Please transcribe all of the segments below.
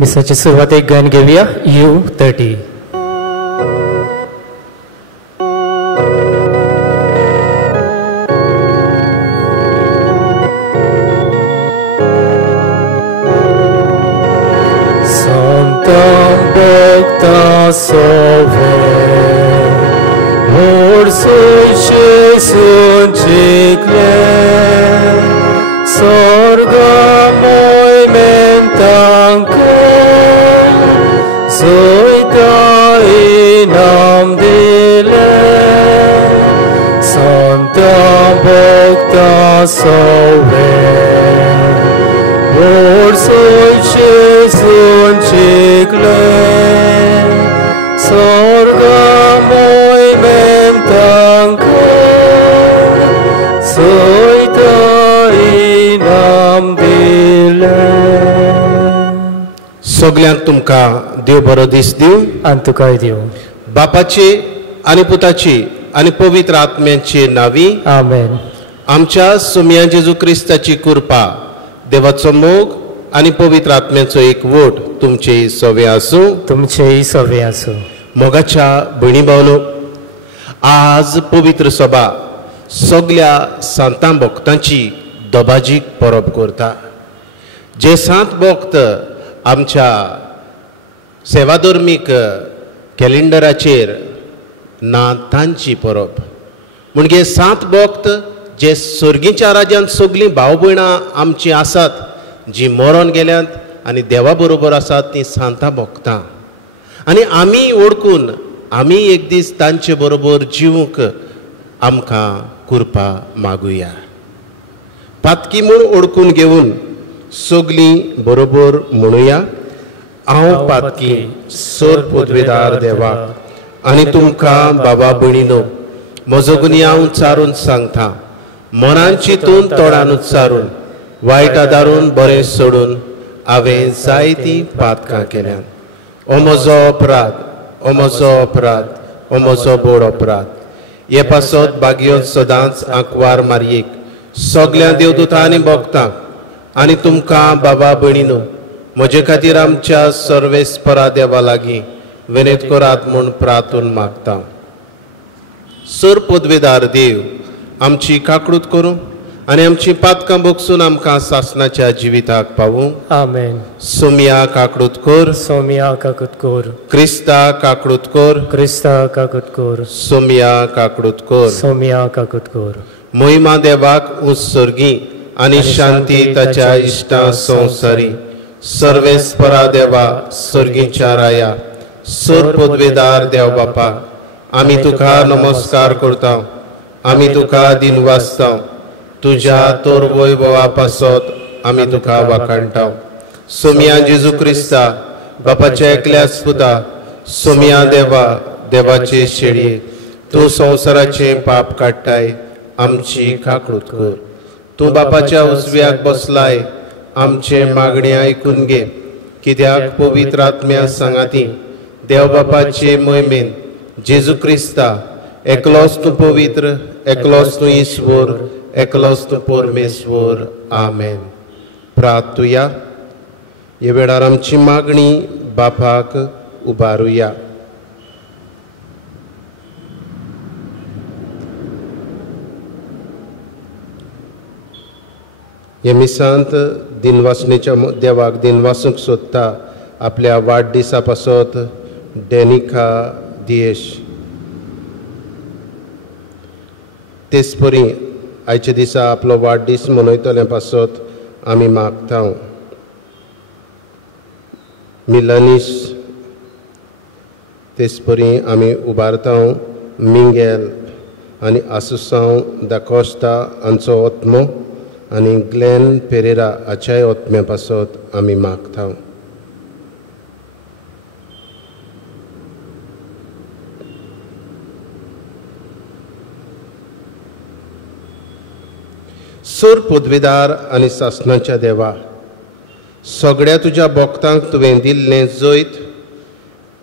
मिसाची सुरवात एक गायन घेऊया U30. सगल्यांक तुमकां देव बरो दीस दिव आनी तुकाय दिव. बापाची आनी पुताची आनी पवित्र आत्म्याची नावी आमेन. आमच्या सुम्या जेजू क्रिस्ताची कृपा देवाचो मोग आनी पवित्र आत्म्याचो एक वोट तुमचे सवे आसूं. तुमचेय सवे आसूं. मोगाच्या भयणी भावनो, आज पवित्र सभा सगल्या सांतां भक्तांची दबाजीक परब करता. जे सांत भक्त आमच्या सेवाधर्मीक कॅलेंडराचेर ना तांची परब म्हणजे सांत भक्त जे सर्गीच्या राज्यांत सगलीं भाव भयणां आमची आसात जी मरण गेल्यांत आनी देवा बरोबर आसात ती सांतां भक्तां आनी आमी ओळखून आमी एक दीस तांचे बरोबर जिवूंक आमकां कृपा मागुया. पातकी म्हूण ओळखून घेवन सगलीं बरोबर म्हणुया. हांव पातकी सर पदवेदार देवाक आनी तुमकां बाबा भयणीनो म्हजो गुन्यांव हांव उच्चारून सांगता. मनान चिंतून तोंडान उच्चारून वायट आदारून बरें सोडून हांवें जायतीं पातकां केल्यात. हो म्हजो अपराध, हो म्हजो अपराध, हो म्हजो बोड अपराध. हे पासत भाग्यो सदांच आंकवार मारयेक सगल्या देवदूतां आनी भक्तांक आनी तुमकां बाबा भयणीनो म्हजे खातीर आमच्या सर्वेस्परा देवा लागीं विनत करात म्हूण प्रार्थून मागता. सर पदवेदार देव आमची काकूट करूं आनी आमची पातकां भोगसून आमकां सासणाच्या जिविताक पावूं. आमेन. सोम्या काकूट कर. सोम्या काकूट कर. क्रिस्ता काकूट कर. क्रिस्ता काकूट कर. सोम्या काकूट कर. सोम्या काकूट कर. मोहिमा देवाक उत्सर्गी आनी शांती ताच्या इश्टा संवसारी सर्वेस्परा देवा सर्गीच्या राया सर पदवेदार देव बापा आमी तुका नमस्कार करता. आमी तुका दिन वाचता. तुज्या तोर वैभवा पासत आमी तुका वाखाणटा. सोम्या जेजू क्रिस्ता बापाच्या एकल्याच पुता सोम्या देवा देवाचे शेळये तूं संवसाराचे पाप काडटाय आमची काकूट कर. तूं बापाच्या उजव्याक बसलाय आमचे मागणे आयकून घे. कित्याक पवित्र आत्म्या सांगाती देव बापाचे मोहिमेन जेजू क्रिस्ता एकलोच तूं पवित्र, एकलोच तूं ईश्वर, एकलोच तूं परमेश्वर. आमेन. प्रार्थुया. हे वेळार आमची मागणी बापाक उबारुया. हे मिसांत दिनवासणेच्या देवाक दिनवासूंक सोदता आपल्या वाडदिसा पासत डेनिका दियेश. तेच परी आयच्या दिसा आपलो वाडदीस मनयतले पासत आमी मागता. मिलानीस तेच परी आमी उबारता. मिंगेल आनी आसुसांव दा कोस्ता हांचो ओत्मो आनी ग्लेन पेरेरा हाच्याय ओत्म्या पासत आमी मागता. सर पदवेदार आनी सासणाच्या देवा सगळ्या तुज्या भक्तांक तुवें दिल्लें जैत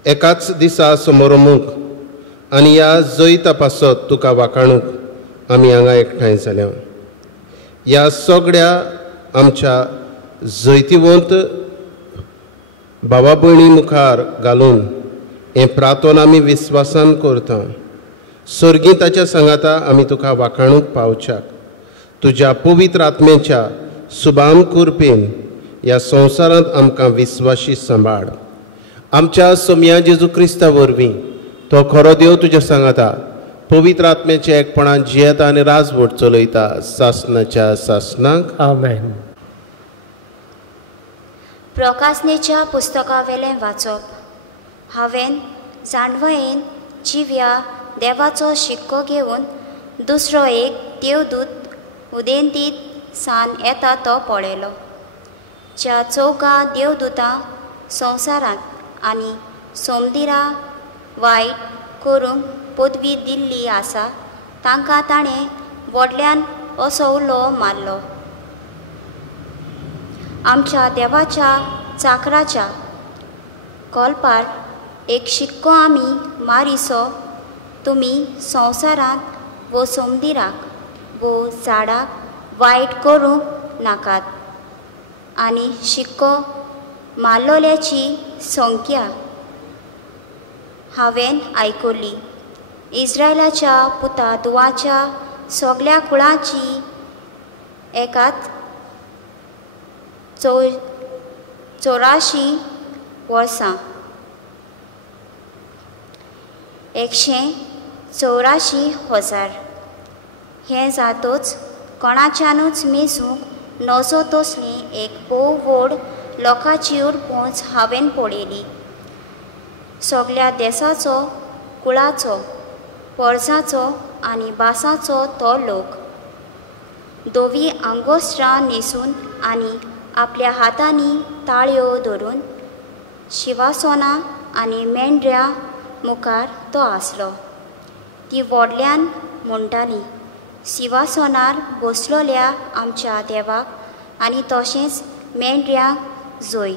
एकाच दिसा समोरमूक आनी ह्या जैता पासत तुका वाखाणूक आमी हांगा एकठांय जाल्या. ह्या सगळ्या आमच्या जैतिवंत भावा भयणी मुखार घालून हें प्रार्थन आमी विस्वासान करता. सर्गीताच्या सांगाता आमी तुका वाखाणूक पावच्याक तुज्या पवित्र आत्म्याच्या सुबाम कुरपेन ह्या संवसारांत आमकां विस्वाशी सांबाळ. आमच्या सोम्या जेजू क्रिस्ता वरवीं तो खरो देव तुज्या सांगाता पवित्र आत्म्याच्या एकपणान जियेता आनी राजवट चलयता सासनाच्या सासनाक. आमेन. प्रकाशनेच्या पुस्तका वेलें वाचप. हांवें जाणवयेन जिव्या देवाचो शिक्को घेवन दुसरो एक देवदूत उदेंतीत सान येता तो पळयलो. ज्या चौगा देवदूतां संवसारांत आनी सोमदिरा वायट करूंक पदवी दिल्ली आसा तांकां ताणें व्हडल्यान असो उलो मारलो. आमच्या देवाच्या चाकराच्या कोलपार एक शिक्को आमी मारिसो. तुमी संवसारांत वो सोमदिराक वो झाडाक वायट करूंक नाकात. आनी शिक्को मारलोल्याची संख्या हांवें आयकली. इस्रायलाच्या पुतादुवाच्या सगळ्या कुळांची एकाच 84 वर्सां 184,000 हें जातूच कोणाच्यानूच मेसूंक नजो तसलें एक भोव व्हड लोकांची उरपूंच हांवें पळयली. सगळ्या देशाचो कुळाचो परजाचो आनी भासाचो तो लोक दोवी आंगोस्त्रां न्हेसून आनी आपल्या हातांनी ताळयो धरून शिवासोना आनी मेंढऱ्या मुखार तो आसलो. ती व्हडल्यान म्हणटाली शिवासोनार बसलोल्या आमच्या देवाक आनी तशेंच मेंढऱ्यांक जोय.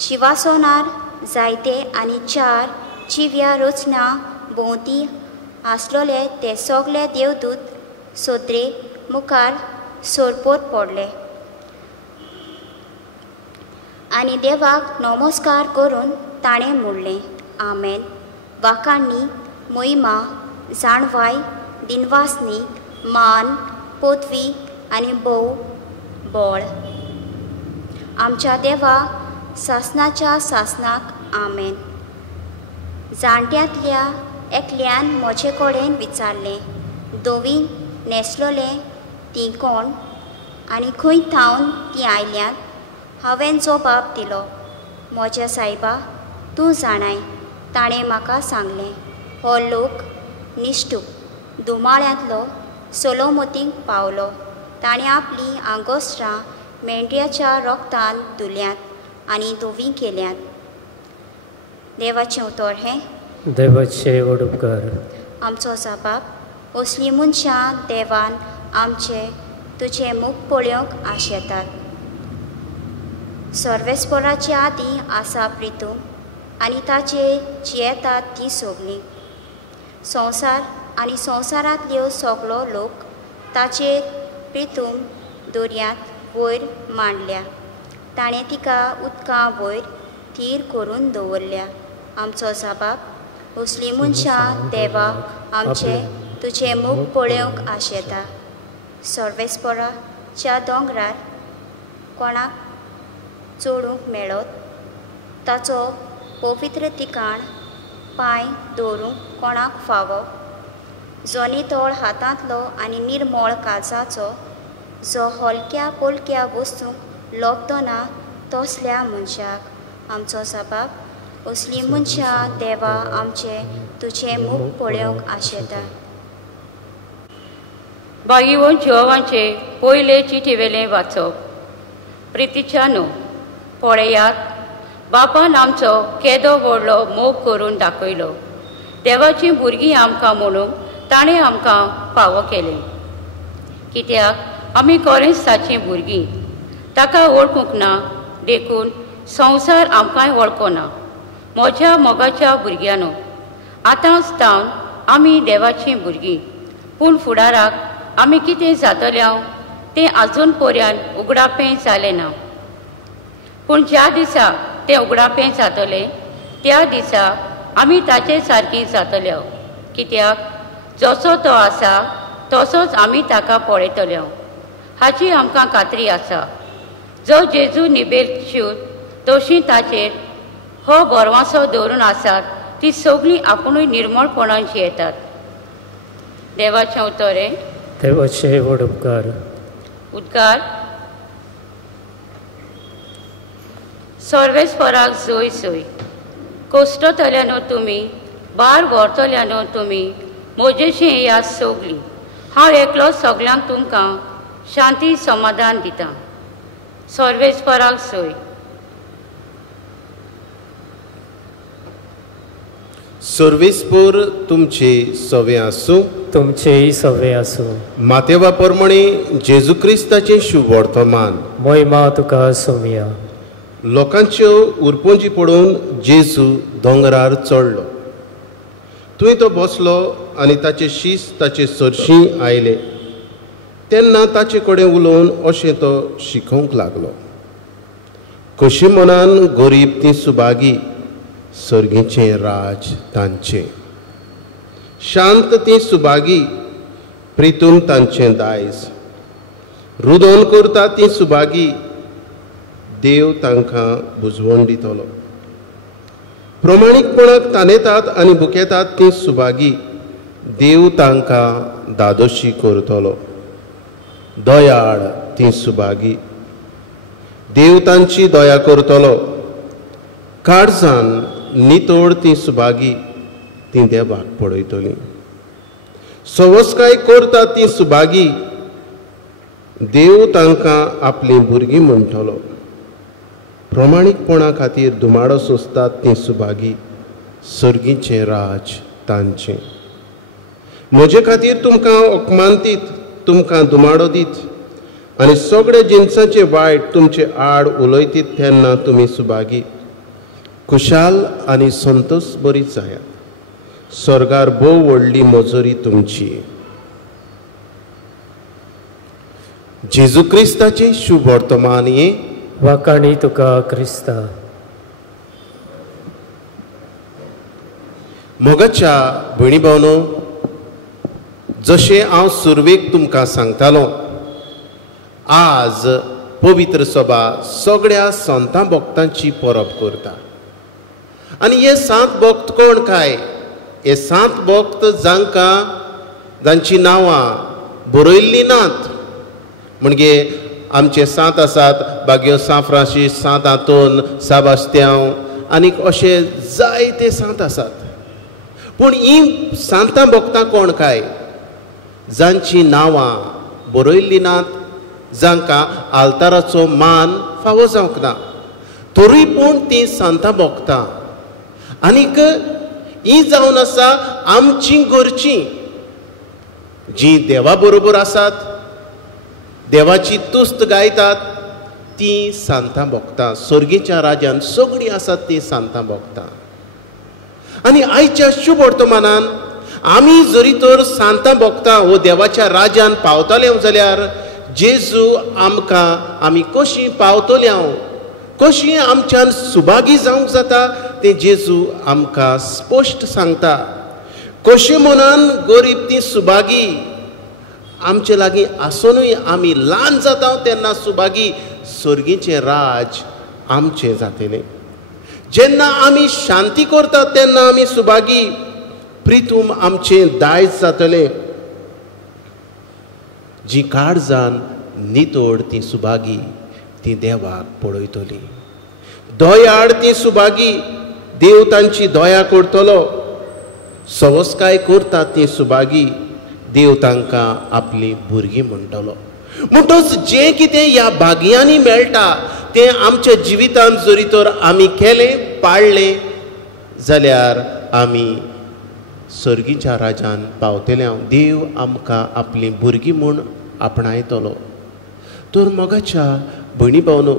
शिवासोनार जायते आनी 4 जिव्या रचना भोंवती आसलोले ते सगळे देवदूत सोत्रे मुखार सोरपोत पडले आनी देवाक नमस्कार करून ताणें म्हणलें आमेन. वाखाणणी महिमा जाणवाय दिनवासनी मान पदवी आनी भोव बळ आमच्या देवा सासनाच्या सासनाक आमेन. जाणट्यांतल्या एकल्यान म्हजे कडेन विचारलें दोवीन न्हेसलोलें ती कोण आनी खंय थावन ती आयल्यात. हांवें जबाब दिलो म्हज्या सायबा तूं जाणाय. ताणें म्हाका सांगलें हो लोक निश्टूप दुमाळ्यांतलो सोलोमतीक पावलो. ताणें आपली आंगोस्त्रां मेंढऱ्याच्या रोगतान धुल्यांत आनी धोवी केल्यांत. देवाचें उतर हें. देवाचे वडुपकार. आमचो जबाब असलीं मनशां देवान आमचे तुजें मुख पळोवंक आशेतात. सर्वेस्पराचे आदीं आसा प्रितूम आनी ताचे जियेतात ती सगळीं. संवसार आनी संवसारांतल्यो सगळो लोक ताचेर प्रितूम दर्यांत वयर मांडल्या. ताणें तिका उदकां वयर थीर करून दवरल्या. आमचो जबाब असलीं मनशां देवा आमचे तुजें मुख पळोवंक आशेता. सर्वेस्पराच्या दोंगरार कोणाक चोडूंक मेळत ताचो पवित्र ठिकाण पांय दवरूंक कोणाक फावो. जो नितळ हातांतलो आनी निर्मळ काळजाचो जो हलक्या पोलक्या वस्तूंक लोभतो ना तसल्या मनशाक. आमचो जबाब असलीं मनशां देवा आमचे तुजें मुख पळोवंक आशेता. बागिवोन जिवांचे पयले चिठीवेलें वाचप. प्रितीच्या न्हू पळयात बापान आमचो केदो व्हडलो मोग करून दाखयलो. देवाचीं भुरगीं आमकां म्हणून ताणें आमकां फावो केलें. कित्याक आमी कोरेंस्ताचीं भुरगीं ताका वळखूंक ना देखून संवसार आमकांय वळखना. म्हज्या मोगाच्या भुरग्यानो आतांच तावन आमी देवाचीं भुरगीं पूण फुडाराक आमी कितें जातल्या तें आजून पर्यान उगडापें जालें ना. पूण ज्या दिसा तें उगडापें जातलें त्या दिसा आमी ताचे सारकीं जातल्यो, कित्याक जसो तो आसा तसोच आमी ताका पळयतल्यो हाची आमकां खात्री आसा. जो जेजू निबेल शूत तशीं ताचेर हो बोरवांसो दवरून आसात ती सगळीं आपुणूय निर्मळपणान जियेतात. देवाचें उतोरें. देवाचे व्हड उपकार. उद्गार. सर्वेस्पराक जोय जोय. कोश्टतल्यानो तुमी बार व्हरतल्यानो तुमी मोजेची या सगळीं. हांव एकलो सगळ्यांक तुमकां शांती समाधान दिता. सर्वेस्पराक जोय. सर्वेस्पर तुमचे सवे आसूं. तुमचेय सवे आसूं. मातेवा प्रमाणे जेजू क्रिस्ताचें शुभ वर्तमान. मोहिमा तुका सोमिया. लोकांच्यो उरपोंजी पडून जेजू दोंगरार चडलो. थंय तो बसलो आनी ताचे शीस ताचे सरशीं आयले. तेन्ना ताचे कडेन उलोवन अशें तो शिकोवंक लागलो. कशी मनान गरीब ती सुबागी सर्गीचें राज तांचें. शांत ती सुबागी प्रितूम तांचें दायज. रुदोन करता ती सुबागी देव तांकां बुजवण दितलो. प्रमाणीकपणाक तानेतात आनी बुकेतात ती सुबागी देव तांकां दादोशी करतलो. दयाळ ती सुबागी देव तांची दया करतलो. काळजान नितोड ती सुबागी ती देवाक पळयतली. सवस्काय करता ती सुबागी देव तांकां आपली भुरगीं म्हणटलो. प्रमाणीकपणा खातीर दुमाडो सोंसतात ती सुबागी सर्गीचें राज तांचें. म्हजे खातीर तुमकां ओकमानतीत, तुमकां दुमाडो दीत आनी सगळे जिन्साचे वायट तुमचे आड उलयतीत तेन्ना तुमी सुबागी खुशाल आनी संतोश बरी जायात. स्वर्गार भोव व्हडली मजुरी तुमची. जेजू क्रिस्ताचें शुभ वर्तमान हे. वाकाणी तुका क्रिस्ता. मोगाच्या भयणी भावनो, जशें हांव सुरवेक तुमकां सांगतालो, आज पवित्र सभा सगळ्या संतां भक्तांची परब करता. आनी हे सांत भक्त कोण काय? हे सांत भक्त जांची नांवां बरयल्लीं नात. म्हणजे आमचे सांत आसात बागयो सा फ्रांसीस, सांत आंतोन, साबास्त्यांव आनीक अशे जायते सांत आसात. पूण हीं सांतां भक्तां कोण काय? जांची नांवां बरयल्लीं नात, जांकां आल्ताराचो मान फावो जावंक ना, तरी पूण तीं सांतां भक्तां. आनीक हीं जावन आसा आमचीं घरचीं जीं देवा बरोबर आसात, देवाची तुस्त गायतात, तीं सांतां भक्तां. सर्गीच्या राज्यान सगळीं आसात तीं सांतां भक्तां. आनी आयच्या शुभ वर्तमानान आमी जरी तर सांतां भक्तां हो देवाच्या राज्यान पावतले जाल्यार जेजू आमी कशीं पावतली कशीं आमच्यान सुभागी जावंक जाता तें जेजू आमकां स्पश्ट सांगता. कशे मनान गरीब ती सुभागी आमचे लागीं आसुनूय आमी ल्हान जाता तेन्ना सुभागी सर्गीचें राज आमचें जातलें. जेन्ना आमी शांती करतात तेन्ना आमी सुभागी प्रितूम आमचें दायज जातलें. जी काळजान नितोड ती सुभागी ती देवाक पळयतली. दयाळ ती सुभागी देव तांची दया करतलो. सवस्काय करतात ती सुभागी देव तांकां आपली भुरगीं म्हणटलो. म्हणटच जें कितें ह्या भागयांनी मेळटा तें आमच्या जिवितांत जरी तर आमी केलें पाळलें जाल्यार आमी सर्गीच्या राज्यान पावतले. देव आमकां आपली भुरगीं म्हूण आपणायतलो. तर मोगाच्या भयणी भावनो,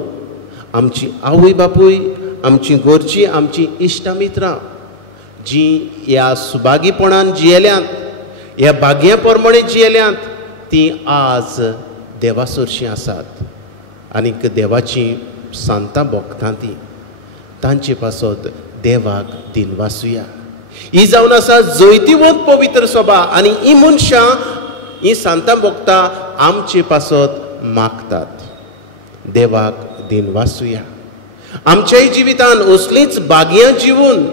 आमची आवय बापूय, आमची घरची, आमची इश्ट मित्रां जीं ह्या सुभागीपणान जियेल्यांत, ह्या भाग्या प्रमाणे जियेल्यांत, तीं आज देवा सरशीं आसात. आनीक देवाची सांतां भक्तां तीं. तांचे पासत देवाक दिन वासुया. ही जावन आसा जैतिवंत पवित्र सभा आनी ही मनशां ही सांतां भोगता आमचे पासत मागतात. देवाक दिन वासुया. आमच्याय जिवितान असलींच बागयां जिवन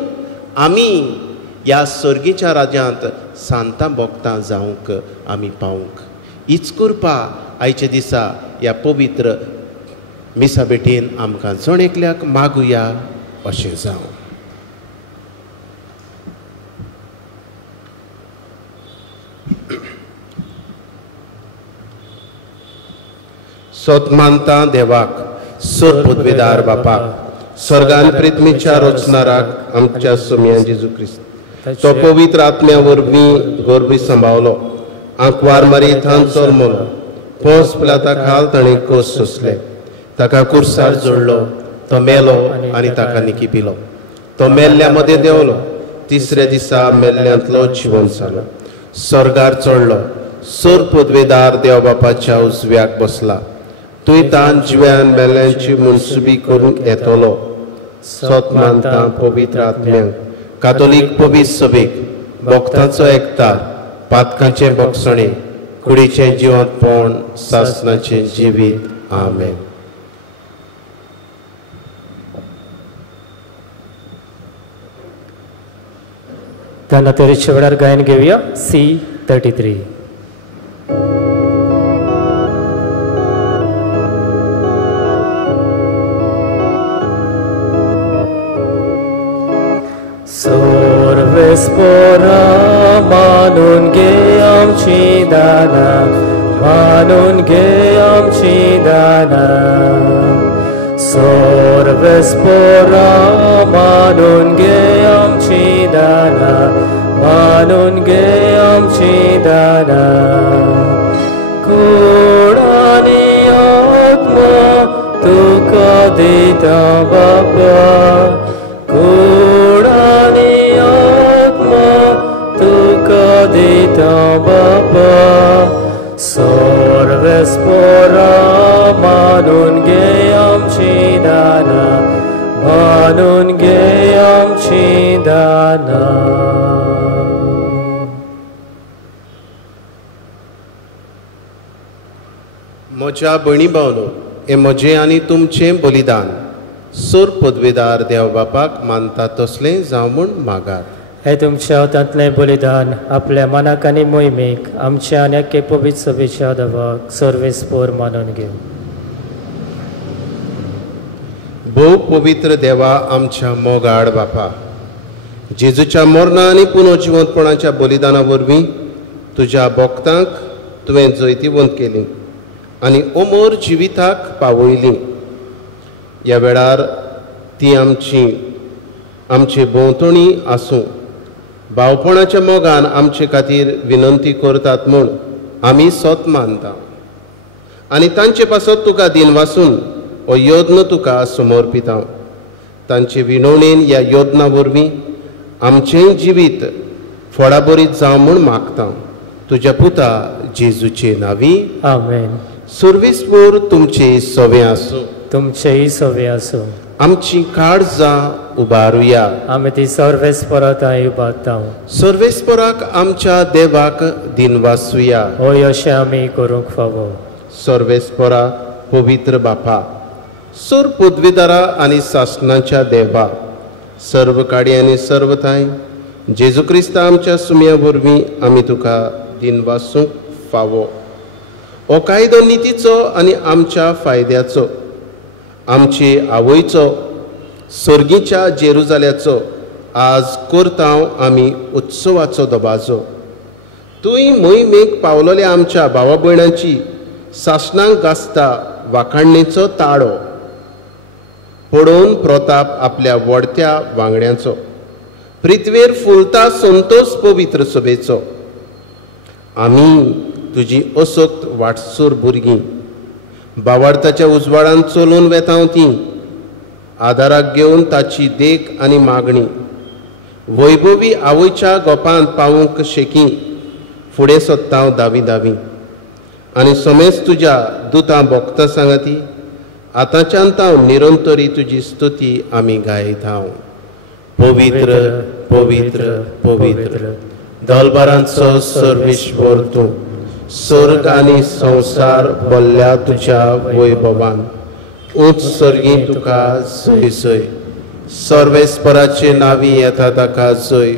आमी ह्या सर्गीच्या राज्यांत सांतां भोगतां जावंक आमी पावूंक. हीच कृपा आयच्या दिसा ह्या पवित्र मिसा भेटीन आमकां जण एकल्याक मागुया अशें जावं. सोतमानता देवाक सोर पदवेदार बापाक स्वर्गान प्रिथ्वीच्या रचणाराक आमच्या सोम्यान जेजू क्रिस्त तो पवित्र आत्म्या वरवीं गोरबी सांबाळलो. आंकवार मारी थान चलमलो. पोंस पिलाता खाल ताणें कोस सोंसले. ताका कुर्सार जोडलो. तो मेलो आनी ताका निकी पिलो. तो मेल्ल्या मदें देंवलो. तिसऱ्या दिसा मेल्ल्यांतलो जिवंत जालो. स्वर्गार चडलो. सोर पदवेदार देव बापाच्या उजव्याक बसला. तुयतान जिव्यान मेल्ल्यांची मुनसुबी करूंक येतलो. सोतमानता पवित्र आत्म्यांक कातोलीक पवित्र सभेक भक्तांचो एकतार पातकांचें भक्षणे कुडीचें जिवंतपण सासणाचें जिवीत. आमेन. गानातरीच्या वेळार गायन घेवया C33. Sorvespora manun ge amchi dana, manun ge amchi dana. Sorvespora manun ge amchi dana, manun ge amchi dana. Kurani atma tuka dita bapa. Kurani atma tuka dita bapa. Sorvespora manun ge amchi dana, manun ge amchi dana. म्हज्या भयणी भावनो, हे म्हजें आनी तुमचें बलिदान सोर पदवेदार देव बापाक मानता तसलें जावं म्हूण मागात. हे तुमच्या हातांतलें बलिदान आपल्या मनाक आनी मोहिमेक आमच्या आनी एके पवित्र सभेच्या देवाक सर्वेस्पोर मानून घेव. भोव पवित्र देवा आमच्या मोगाड बापा, जेजूच्या मरणा आनी पुनर्जिवंतपणाच्या बलिदाना वरवीं तुज्या भक्तांक तुवें जैतिवंत केलीं आनी अमर जिविताक पावयलीं. ह्या वेळार ती आमची भोंवतणी आसूं भावपणाच्या मोगान आमचे खातीर विनंती करतात म्हूण आमी सोत मानता आनी तांचे पासत तुका दिन वासून हो योद्न तुका समर्पिता. तांचे विणवणेन ह्या योजना वरवीं आमचें जिवीत फळाबरीत जावं म्हूण मागता. तुज्या पुता जेजूचे नांवी. आमेन. सर्वेस्पोर तुमचे सवे आसूं. तुमचेही सवे आसूं. आमची काळजां उबारुया. आमी ती सर्वेस्परांत उबारता. सर्वेस्पराक आमच्या देवाक दिन वासुया. होय अशें आमी करूंक फावो. सर्वेस्परा पवित्र बापा, सोर पदवेदारा आनी सासणाच्या देवा, सर्व काडी आनी सर्व थाय जेजू क्रिस्ता आमच्या सुम्या वरवीं आमी तुका दिन वासूंक फावो. हो कायदो नितीचो आनी आमच्या फायद्याचो, आमचे आवयचो, सर्गीच्या जेरुजाल्याचो आज करतांव आमी उत्सवाचो दबाजो. तुय मोहिमेक पावलोल्या आमच्या भावा भयणांची सासणांक गासता वाखाणणेचो ताळो पडोवन प्रताप आपल्या वडत्या वांगड्यांचो पृथ्वेर फुलता संतोष पवित्र सभेचो. आमी तुजी असोक्त वाटसूर भुरगीं भावार्थाच्या उजवाडान चलून वेतांव ती आदाराक घेवन ताची देख आनी मागणी वैभवी आवयच्या गोपांत पावूंक शेकी फुडें सोदतांव दावी दावी आनी समेज तुज्या दुतां भोगता सांगाती आतांच्यान तावन निरंतरी तुजी स्तुती आमी गायता. पवित्र पवित्र पवित्र दलबारांचो सर्वेश्वर तूं, स्वर्ग आनी संसार भरल्या तुज्या वैभवान. उंच सर्गी तुका जय जय. सर्वेस्पराचे नावी येता ताका जय.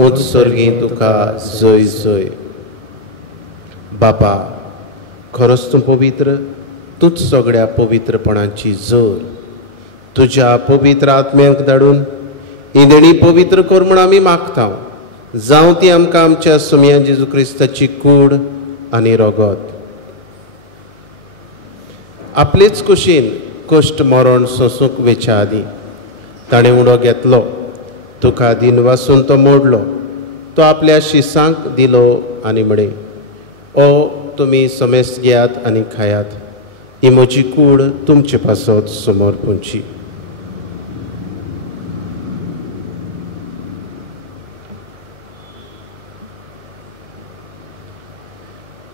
उंच सर्गी तुका जय जय. बापा, खरोच तूं पवित्र. तूंच सगळ्या पवित्रपणाची जोर. तुज्या पवित्र आत्म्याक धाडून इंदणी पवित्र कर म्हूण आमी मागता. जावं ती आमकां आमच्या सुमया जेजू क्रिस्ताची कूड आनी रगत. आपलेच कुशीन कश्ट मरण सोंसूंक वेच्या आदीं ताणें उडो घेतलो. तुका दिन वासून तो मोडलो. तो आपल्या शिसांक दिलो आनी म्हणे, ओ तुमी समेस्त घेयात आनी खायात. ही म्हजी कूड तुमचे पासत समोर पोंची.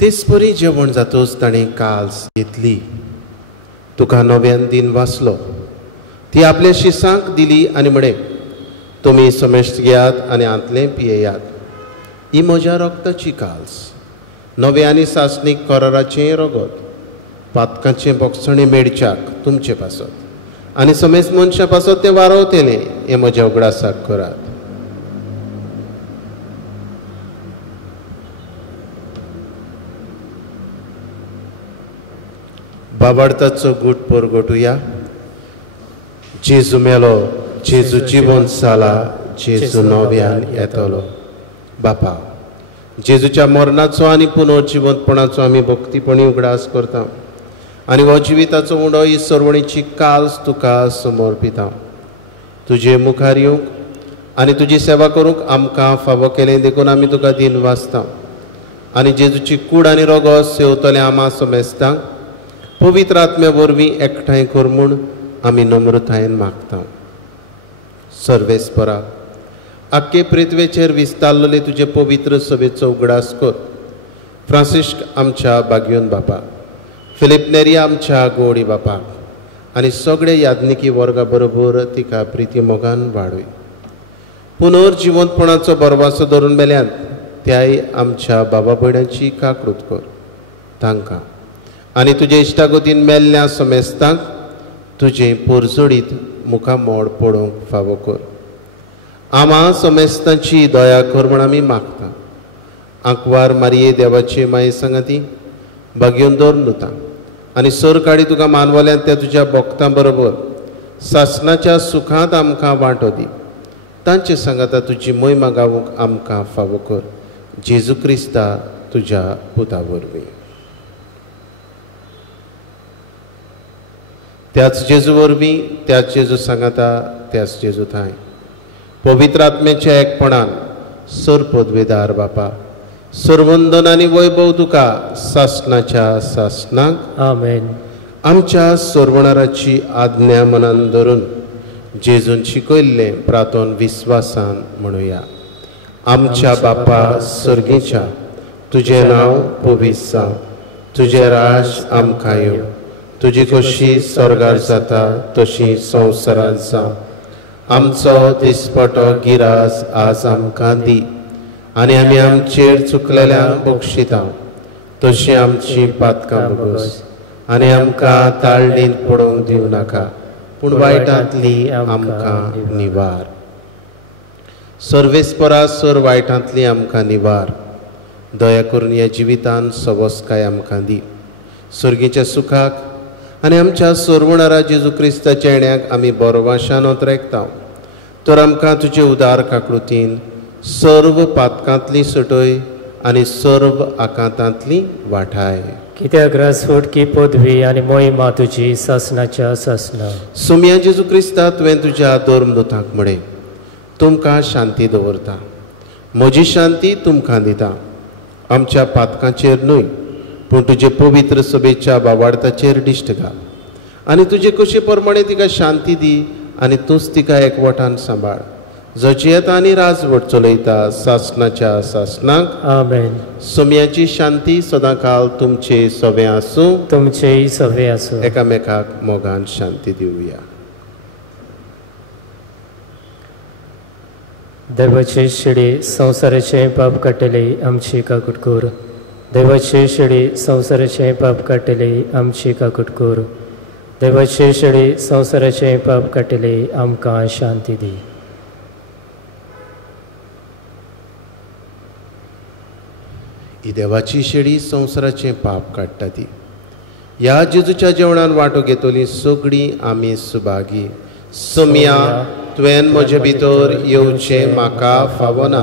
तेच परी जेवण जातोच ताणें काल्स घेतली. तुका नव्यान दिन वाचलो. ती आपल्या शिसांक दिली आनी म्हणे, तुमी समेस्त घेयात आनी आंतलें पियेयात. ही म्हज्या रक्ताची काल्स, नवे आनी सासणीक कराराचें रगत. पातकांचे बोगसणे मेडच्याक तुमचे पासत आनी समेस्त मनशा पासत ते वारवतेले. हे म्हज्या उगडासाक करात. बाबार्थाचो गूट परगटुया. जेजू मेलो, जेजू जिवंत जाला, जेजू नव्यान येतलो. बापा, जेजूच्या मरणाचो आनी पुनर्जिवंतपणाचो आमी भक्तीपणी उगडास करता आनी हो जिविताचो उंडो ही सर्वणीची काल्स तुका समर्पिता. तुजे मुखार येवंक आनी तुजी सेवा करूंक आमकां फावो केलें देखून आमी तुका दिन वाचता. आनी जेजूची कूड आनी रगत सेवतले आमा समेस्तांक पवित्र आत्म्या वरवीं एकठांय कर म्हूण आमी नम्रतायेन मागता. सर्वेस्परा, आख्खे पृथ्वेचेर विस्तारलेले तुजे पवित्र सभेचो उगडास कर. फ्रांसिस्क आमच्या बागयोन बापा, फिलिप नेरी आमच्या गोडी बापाक आनी सगळे याज्ञिकी वर्गा बरोबर तिका प्रिती मोगान वाडय. पुनर्जिवंतपणाचो बरवासो धरून मेल्यान त्याय आमच्या बाबा भयणांची काकूट कर. तांकां आनी तुजे इश्टागतीन मेल्ल्या समेस्तांक तुजे पोरजोडीत मुखामोड पडोवंक फावो कर. आमा समेस्तांची दया कर म्हूण आमी मागता. आंकवार मारये देवाची माये सांगाती बागयोन दवरून दिता आनी सर काडी तुका मानवल्यान त्या तुज्या भक्तां बरोबर सासणाच्या सुखांत आमकां वांटो दी. तांचे सांगाता तुजी महिमा गावूंक आमकां फावो कर. जेजू क्रिस्ता तुज्या पुता वरवीं. त्याच जेजू वरवीं, त्याच जेजू सांगाता, त्याच जेजू थंय पवित्र आत्म्याच्या एकपणान सर पदवेदार बापा, सर्वंदन आनी वैभव तुका सासणाच्या सासणाक आमेन. आमच्या सर्वणाराची आज्ञा मनान धरून जेजून शिकयल्लें प्रार्थोन विस्वासान म्हणुया. आमच्या बापा सर्गेच्या, तुजें नांव पवित्र जावं. तुजें राज आमकां येवं. तुजी कशी स्वर्गार जाता तशी संवसारांत जावं. आमचो दिसपटो गिरास आज आमकां दी आनी आमी आमचेर चुकलेल्यांक बक्षिता तशी आमची पातकां बगस आनी आमकां ताळणीत पडोवंक दिवं नाका, पूण वायटांतली आमकां निवार. सर्वेस्परा सर वायटांतली आमकां निवार. दया करून ह्या जिवितान सवस्काय आमकां दी. सर्गेच्या सुखाक आनी आमच्या सर्वणारा जेजू क्रिस्ताच्या येण्याक आमी बरोवाशान ओतरेकता. तर आमकां तुजे उदार काकळुतीन सर्व पातकांतली सटय आनी सर्व आकांतांतली वाठाय. कित्याक रासफोट की पदवी आनी मोहिमा तुजी सासणाच्या सासना. सुमया जेजू क्रिस्ता तुवें तुज्या धर्मदूतांक म्हणे, तुमकां शांती दवरता, म्हजी शांती तुमकां दिता. आमच्या पातकांचेर न्हय पूण तुजे पवित्र सभेच्या बाबार्थाचेर दिश्ट घाल आनी तुजे कशे प्रमाणे तिका शांती दी आनी तूंच तिका एकवटान सांबाळ. जची येता आनी राजवट चलयता सासणाच्या सासणाक आमेन. सोम्याची शांती सदांकाळ तुमचे सवे आसूं. तुमचेय सवे आसूं. एकामेकाक मोगान शांती दिवया. देवाचे शिडी संवसाराचे पाप काडटले आमची काकूट कोर. देवाचे शिडी संवसाराचे पाप काडटले आमची काकूट कोर. देवाचे शिडी संवसाराचे पाप काडटले आमकां शांती दी. ही देवाची शेडी संवसाराचें पाप काडटा ती. ह्या जेजूच्या जेवणान वांटो घेतली सगळीं आमी सुभागी. सोम्या तुवें म्हजे भितर येवचें म्हाका फावना,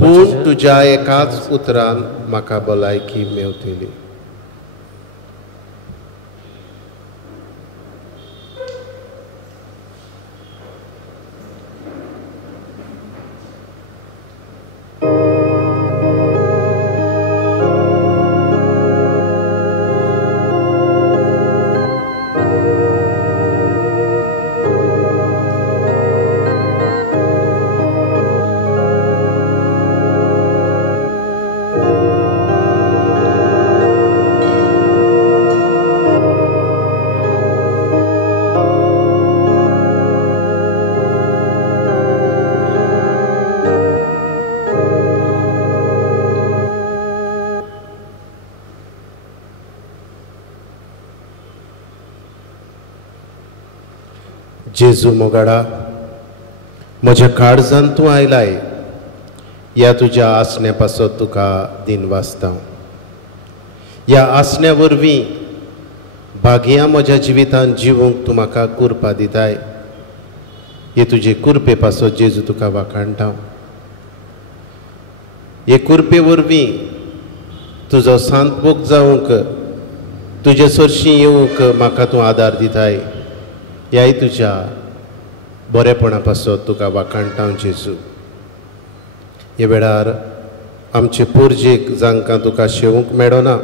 पूण तुज्या एकाच उतरान म्हाका भलायकी मेवतली. जेजू मोगाडा, म्हज्या काळजान तूं आयलाय. ह्या तुज्या आसण्या पासत तुका दिन वाचता. ह्या आसण्या वरवीं भागयां म्हज्या जिवितान जिवूंक तूं म्हाका कुरपा दिताय. हे तुजे कुरपे पासत जेजू तुका वाखाणटा. हे कुरपे वरवीं तुजो सांतभोग जावंक, तुजे सरशीं येवंक म्हाका तूं आदार दिताय. ह्याय तुज्या बरेपणा पासत तुका वाखाणटा जेजू. हे वेळार आमचे पोरजेक जांकां तुका शेवूंक मेळना,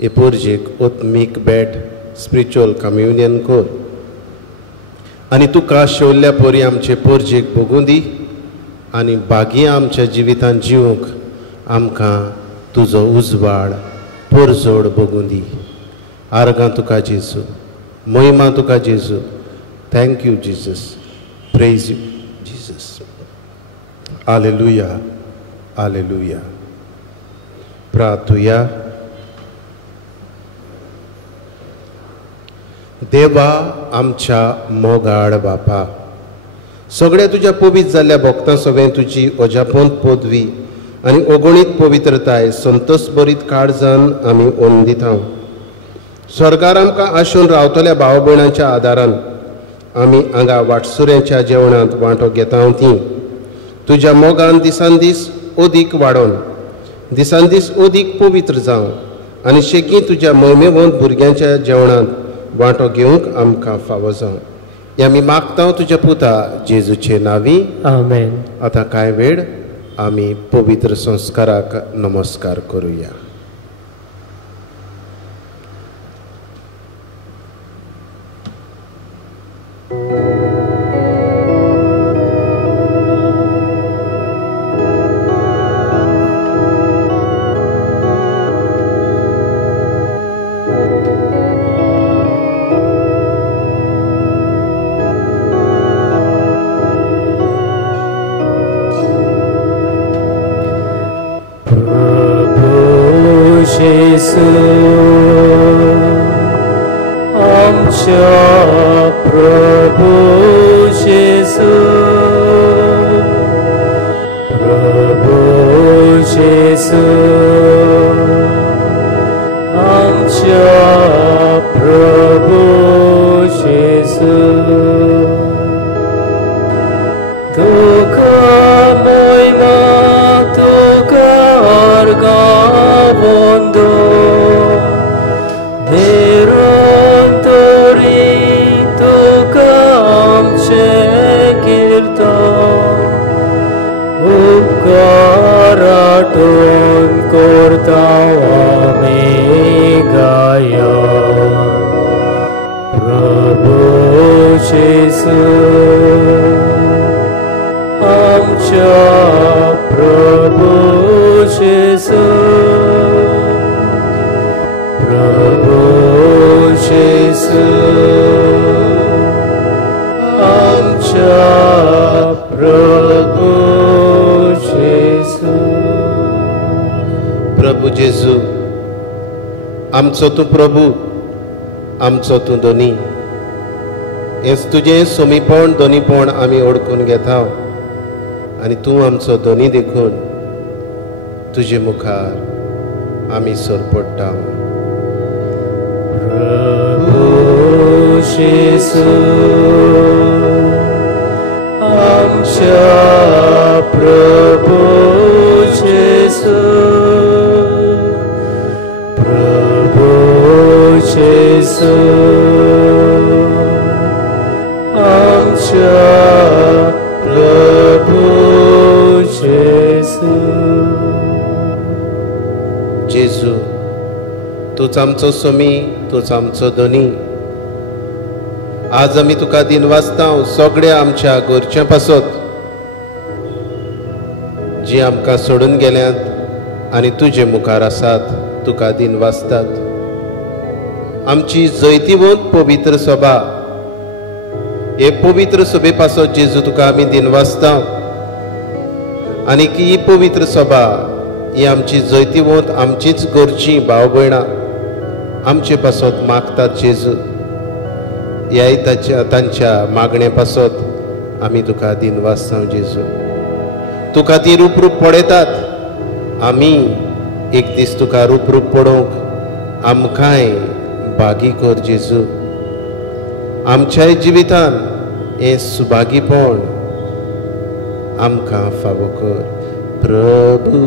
हे पोरजेक ओत्मीक भेट स्पिरिच्युअल कम्युनियन कर. आनी तुका शेवल्ल्या पोरी आमचे पोरजेक भोगूं दी. आनी बागी आमच्या जिवितान जिवंक आमकां तुजो उजवाड पोरजोड भोगूं दी. आर्गां तुका जेजू, महिमा तुका जेजू. Thank you Jesus. Praise you Jesus. Hallelujah, hallelujah. प्रार्थुया. देवा आमच्या मोगाड बापा, सगळ्या तुज्या पवित्र जाल्ल्या भक्तां सगळें तुजी अजापोंत पदवी आनी अगणीत पवित्रताय संतोश भरीत काळजान आमी ओंदिता. स्वर्गार आमकां आशून रावतल्या भाव भयणांच्या आदारान आमी हांगा वाटसुऱ्याच्या जेवणांत वांटो घेता ती तुज्या मोगान दिसान दीस अदीक वाडोवन, दिसान दीस अदीक पवित्र जावं आनी शेकी तुज्या महिमेवंत भुरग्यांच्या जेवणांत वांटो घेवंक आमकां फावो जावं. हें आमी मागता तुज्या पुता जेजूचे नांवी. आमेन. आतां कांय वेळ आमी पवित्र संस्काराक नमस्कार करुया. आमचो तूं प्रभू, आमचो तूं दोनी. हेच तुजें सोमीपण दोनीपण आमी ओळखून घेता आनी तूं आमचो दोनी देखून तुजे मुखार आमी सोरपडटा. प्रभू येशू आमच्या प्रभू येशू, प्रभू येशू आमच्या प्रभू येशू. जेजू, तूच आमचो सोमी, तूच आमचो दोनी. आज आमी तुका दिनवासता सगळ्या आमच्या घरच्या पासत जी आमकां सोडून गेल्यांत आनी तुजे मुखार आसात तुका दिनवासतात. आमची जैतिवंत पवित्र सभा, हे पवित्र सभे पासत जेजू तुका आमी दिनवासता आनी ही पवित्र सभा ही आमची जैतिवंत आमचीच घरची भाव भयणां आमचे पासत मागतात. जेजू, ह्याय तांच्या मागणे पासत आमी तुका दिनवासता. जेजू, तुका ती रूप पळयतात. आमी एक दीस तुका रूप पळोवंक आमकांय भागी कर. जेजू, आमच्याय जिवितान हे सुभागीपण आमकां फावो कर. प्रभू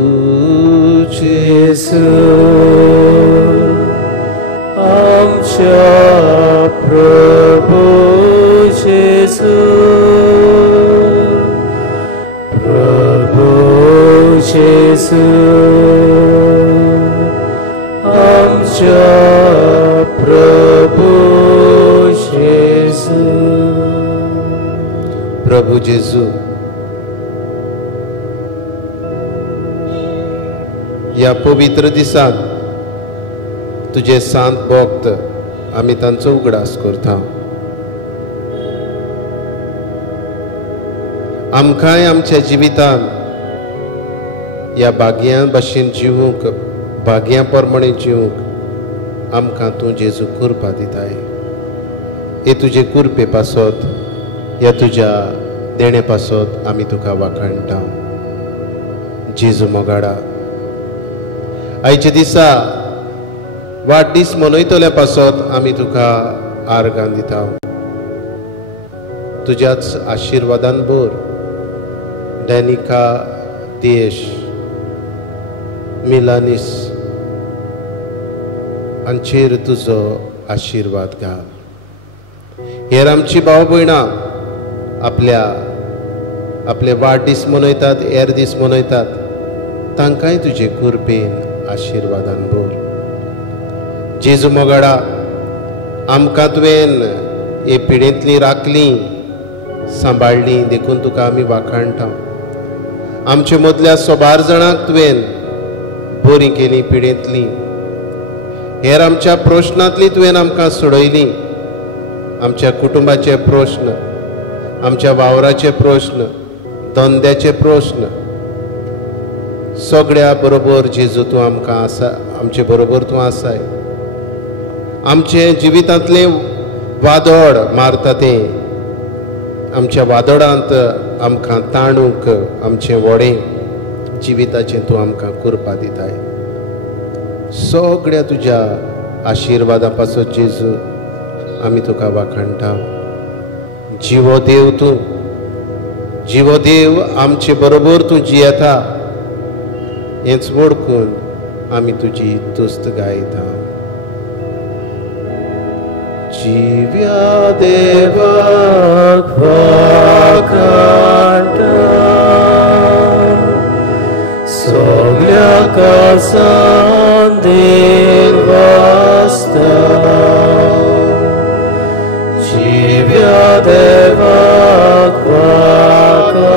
येशू आमच्या प्रभू येशू, प्रभू येशू आमच्या प्रभू येशू. प्रभू जेजू, ह्या पवित्र दिसान तुजे सांत भक्त आमी तांचो उगडास करता. आमकांय आमच्या जिवितान ह्या भाग्या भाशेन जिवूंक, भाग्या प्रमाणे जिवूंक आमकां तूं जेजू कृपा दिताय. हे तुजे कृपे पासत, ह्या तुज्या देणे पासत आमी तुका वाखाणटा. जेजू मोगाडा, आयच्या दिसा वाडदीस मनयतल्या पासत आमी तुका आर्गां दिता. तुज्याच आशिर्वादान भर डॅनिका, देश, मिलानीस हांचेर तुजो आशिर्वाद घाल. हेर आमची भाव भयणां आपले वाडदीस मनयतात, हेर दीस मनयतात, तांकांय तुजे कृपेन आशिर्वादान भर. जेजू मोगाडा, आमकां तुवें हे पिडेंतली राखली, सांबाळली देखून तुका आमी वाखाणटा. आमचे मदल्या सोबार जाणांक तुवें बरी केली पिडेंतली. हेर आमच्या प्रश्नांतली तुवें आमकां सोडयली. आमच्या कुटुंबाचे प्रश्न, आमच्या वावराचे प्रश्न, धंद्याचे प्रश्न सगळ्या बरोबर जेजू तूं आमकां आसा, आमचे बरोबर तूं आसाय. आमचे जिवितांतले वादळ मारता तें, आमच्या वादळांत आमकां ताणूंक आमचें व्हडें जिविताचें तूं आमकां कृपा दिताय. सगळ्या तुज्या आशिर्वादा पासत जेजू आमी तुका वाखाणटा. जिवो देव तूं, जिवो देव आमचे बरोबर तूं जियेता, हेंच वळखून आमी तुजी तुस्त गायता. जिव्या देवाक वाखाणटा, सगळ्या काळजान देव वासता. जिव्या देवाक वाखाणटा,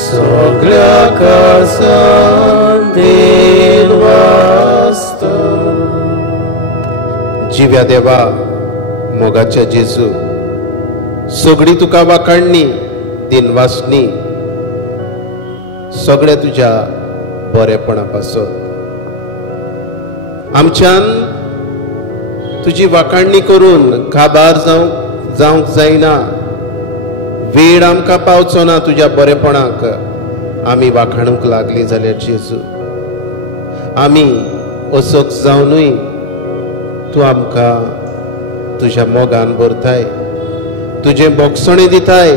सगळ्या काळजान देव वासता. जिव्या देवा मोगाच्या जेजू, सगळी तुका वाखाणणी दिनवासनी सगळ्या तुज्या बरेपणा पासत आमच्यान तुजी वाखाणणी करून काबार जावंक जायना. वेळ आमकां पावचो ना तुज्या बरेपणाक आमी वाखाणूंक लागली जाल्यार जेजू आमी असोक जावनूय तूं आमकां तुज्या मोगान भरताय, तुजें बोगसणें दिताय,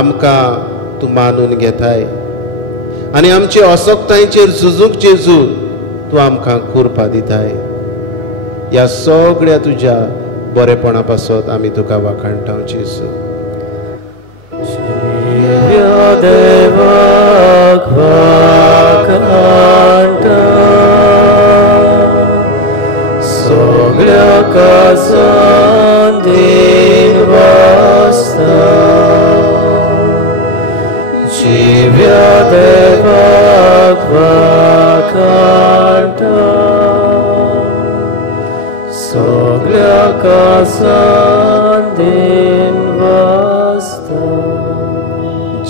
आमकां तूं मानून घेताय आनी आमचे असोकतायेचेर झुजूंक जेजू तूं आमकां कुरपा दिताय. ह्या सगळ्या तुज्या बरेपणा पासत आमी तुका वाखाणटा जेजू. देवाक वाखाणटा सगळ्या कासान दिन वाजता. जिव्या देवाक वाखाणटा सगळ्या कासान दिन वाजता.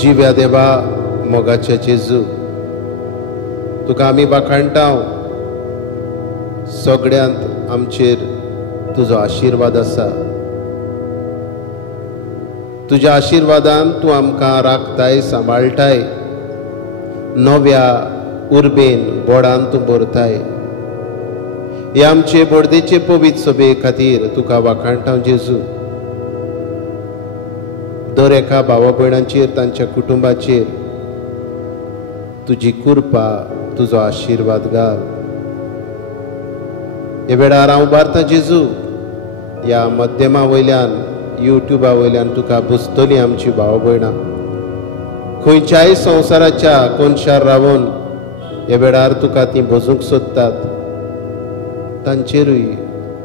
जिव्या देवा मोगाचे जेजू तुका आमी वाखाणटा. सगळ्यांत आमचेर तुजो आशिर्वाद आसा. तुज्या आशिर्वादान तूं आमकां राखताय, सांबाळटाय, नव्या उर्बेन बोडान तूं भरताय. हे आमचे बोडदेचे पवित्र सभे खातीर तुका वाखाणटा जेजू. दर एका भावा भयणांचेर तांच्या कुटुंबाचेर तुजी कृपा तुजो आशिर्वाद घाल. हे वेळार हांव उबारतां जेजू ह्या माध्यमा वयल्यान युट्यूबा वयल्यान तुका बुजतलीं आमची भाव भयणां खंयच्याय संवसाराच्या कोनशार रावून हे वेळार तुका तीं भोजूंक सोदतात. तांचेरूय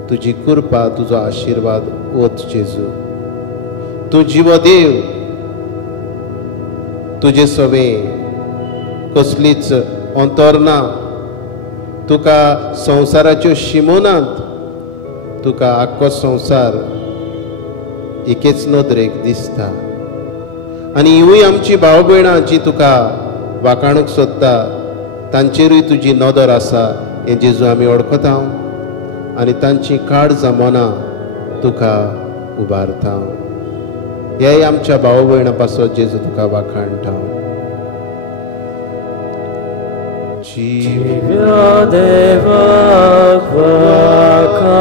तुजी कृपा तुजो आशिर्वाद वच जेजू. तूं जिवो देव, तुजे सवें कसलीच अंतर ना. तुका संवसाराच्यो शिमो नात. तुका आख्खो संवसार एकेच नदरेक दिसता आनी हिवूय आमची भाव भयणां जीं तुका वाखाणूंक सोदता तांचेरूय तुजी नदर आसा हें जेजू आमी वळखता आनी तांची काळजां मनां तुका उबारता. हेय आमच्या भाव भयणां पासत जेजू तुका वाखाणटा. जिव्या देवाक वाखाणटा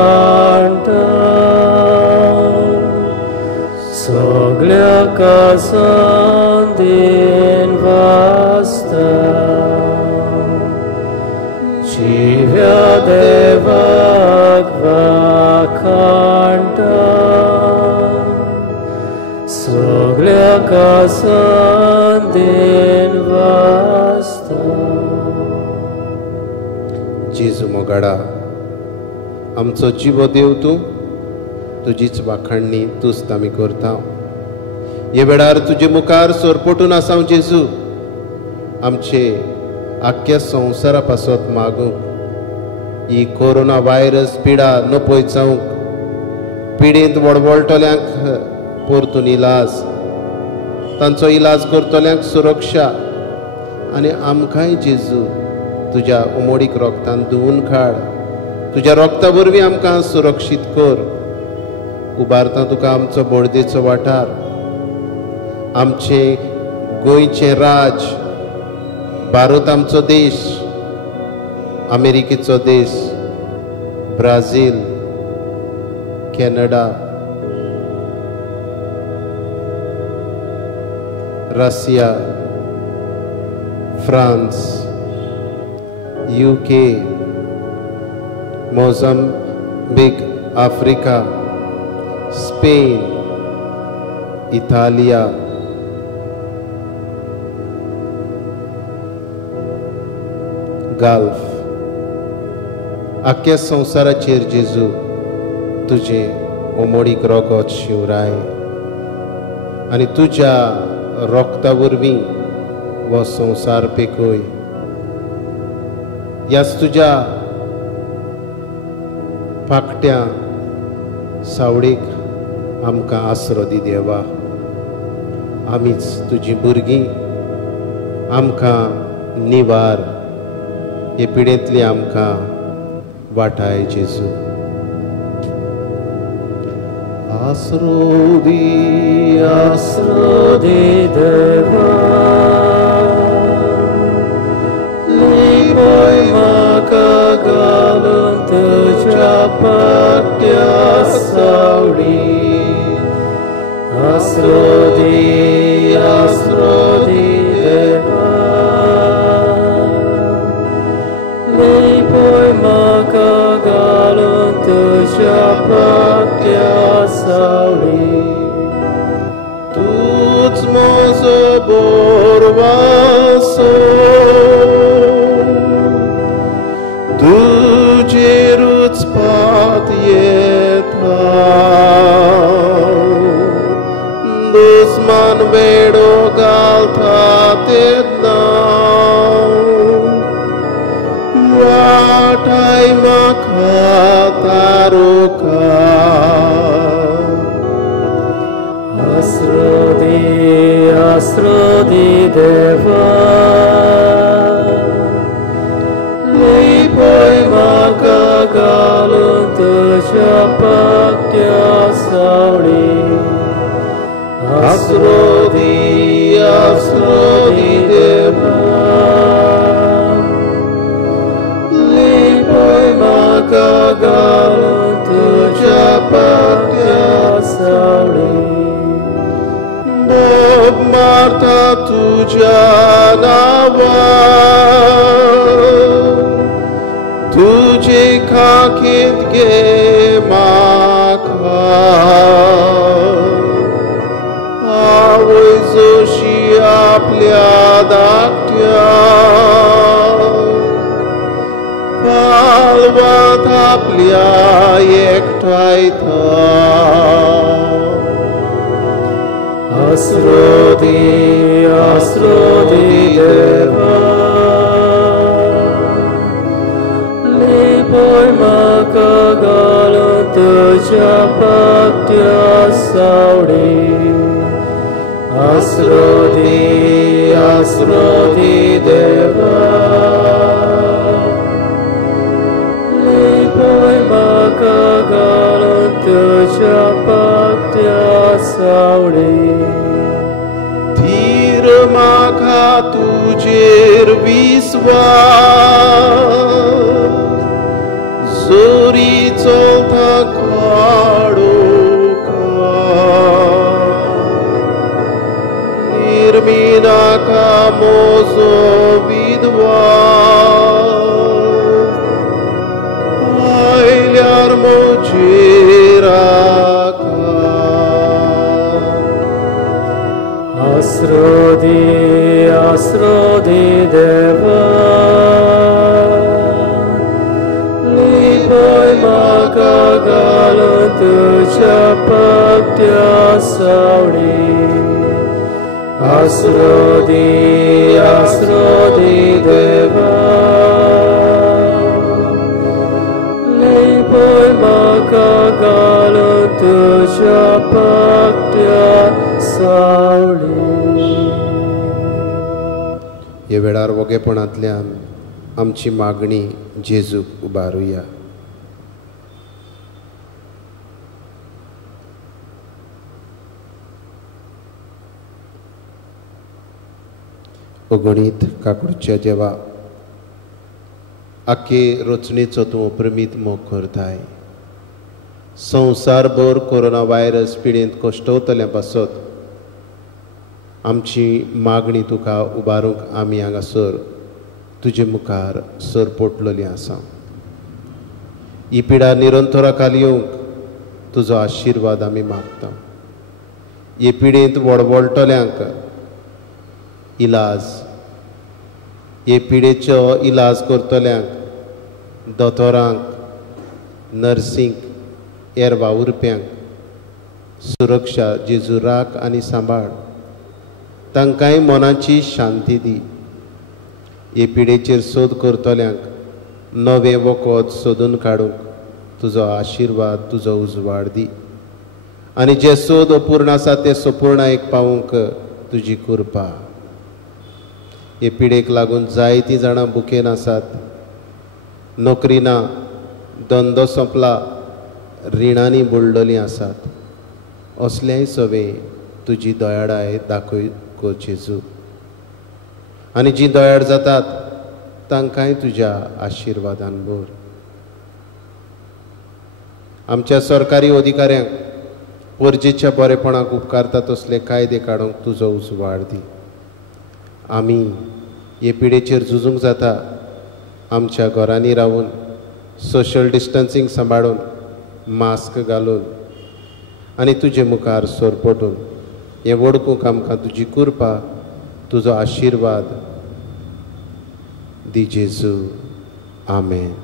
सगळ्या कासान दिन वाजता. जिव्या देवाक वाखाणटा सगळ्या कासान दिन वाजता. जेजू मोगाडा आमचो जिवो देव तूं, तुजीच वाखाणणी तूंच आमी करता. हे वेळार तुजे मुखार सोरपटून आसा जेजू. आमचे आख्ख्या संवसारा पासत मागूंक ही कोरोना व्हायरस पिडा नपय जावंक, पिडींत वळवळटल्यांक परतून इलाज, तांचो इलाज करतल्यांक सुरक्षा आनी आमकांय जेजू तुज्या उमोडीक रोगतान धुवून काड. तुज्या रोगता वरवीं आमकां सुरक्षीत कर. उबारता तुका आमचो बोडदेचो वाठार, आमचे गोंयचें राज, भारत आमचो देश, अमेरिकेचो देश, Brazil, Canada, Russia, France, UK, Mozambique, Africa, Spain, Italia, gulf, आख्ख्या संवसाराचेर जेजू तुजें उमोडीक रोगत शिवराय आनी तुज्या रोगता वरवीं हो संवसार पेकय. ह्याच तुज्या पाकट्या सावळेक आमकां आसरो दी देवा. आमीच तुजीं भुरगीं, आमकां निवार हे पिडेंतली आमकां वाटाय जेजू आसरो दी देवा लिपोय म्हाका घालून तुज्या पाट्या सावळी आसरो दी देवा लिपोय म्हाका घालून तुज्या पाट्या सावळी तूच म्हजो बोरवासो तुजेरूच पात येता दुस्मान वेडो घालता तेन्ना वाटाय म्हाका तारुका आसरो दी देवा लिपोय म्हाका घालून तुज्या पाट्या सावळी आसरो दी देवा लिपोय म्हाका घालून तुज्या पाट्या सावळी बोब मारता तुज्या नांवान तुजे खाकीत घे म्हाका आवय जोशी आपल्या धाकट्या पालवात आपल्या एकठांयता आसरो दी देवा लिपोय म्हाका घालून तुज्या पाट्या सावळी आसरो दी देवा लिपोय म्हाका घालून तुज्या पाट्या सावळी धीर म्हाका तुजेर विस्वास जोरी चलता काडूका निर्मिनाका म्हजो विद्वास आयल्यार म्हजेर आसरो दी देवा लिपोय म्हाका घालून तुज्या पाट्या सावळी आसरो दी देवा लिपोय म्हाका घालून तुज्या पाट्या सावळी हे वेळार वगेपणांतल्यान आमची मागणी जेजूक उबारुया अगणित काकुडच्या देवा आखे रचणेचो तूं अप्रमीत मोग करताय संवसारभर कोरोना व्हायरस पिडेंत कश्टवतल्या पासत आमची मागणी तुका उबारूंक आमी हांगासर तुजे मुखार सर पोटलेली आसा ही पिडा निरंतराखाल येवंक तुजो आशिर्वाद आमी मागता हे पिडेंत वळवळटल्यांक इलाज हे पिडेचो इलाज करतल्यांक दोतोरांक नर्सींक हेर वावुरप्यांक सुरक्षा जेजू राख आनी सांबाळ तांकांय मनाची शांती दी हे पिडेचेर सोद करतल्यांक नवे वखद सोदून काडूंक तुजो आशिर्वाद तुजो उजवाड दी आनी जे सोद अपूर्ण आसा ते संपूर्णायेक पावूंक तुजी कृपा हे पिडेक लागून जायतीं जाणां बुकेन आसात नोकरी ना धंदो सोंपला, रिणांनी बुडलेलीं आसात, असलेय सवे तुजी दयाळाय दाखय गो जेजू. आनी जीं दोयाड जातात तांकांय तुज्या आशिर्वादान भर. आमच्या सरकारी अधिकाऱ्यांक परजेच्या बरेपणाक उपकारता तसले कायदे काडूंक तुजो उजवाड दी. आमी हे पिडेचेर झुजूंक जाता आमच्या घरांनी रावून सोशल डिस्टन्सींग सांबाळून, मास्क घालून आनी तुजे मुखार सोरपटून हें वडकूंक आमकां तुजी कृपा, तुजो आशिर्वाद दी जेजू. आमेन.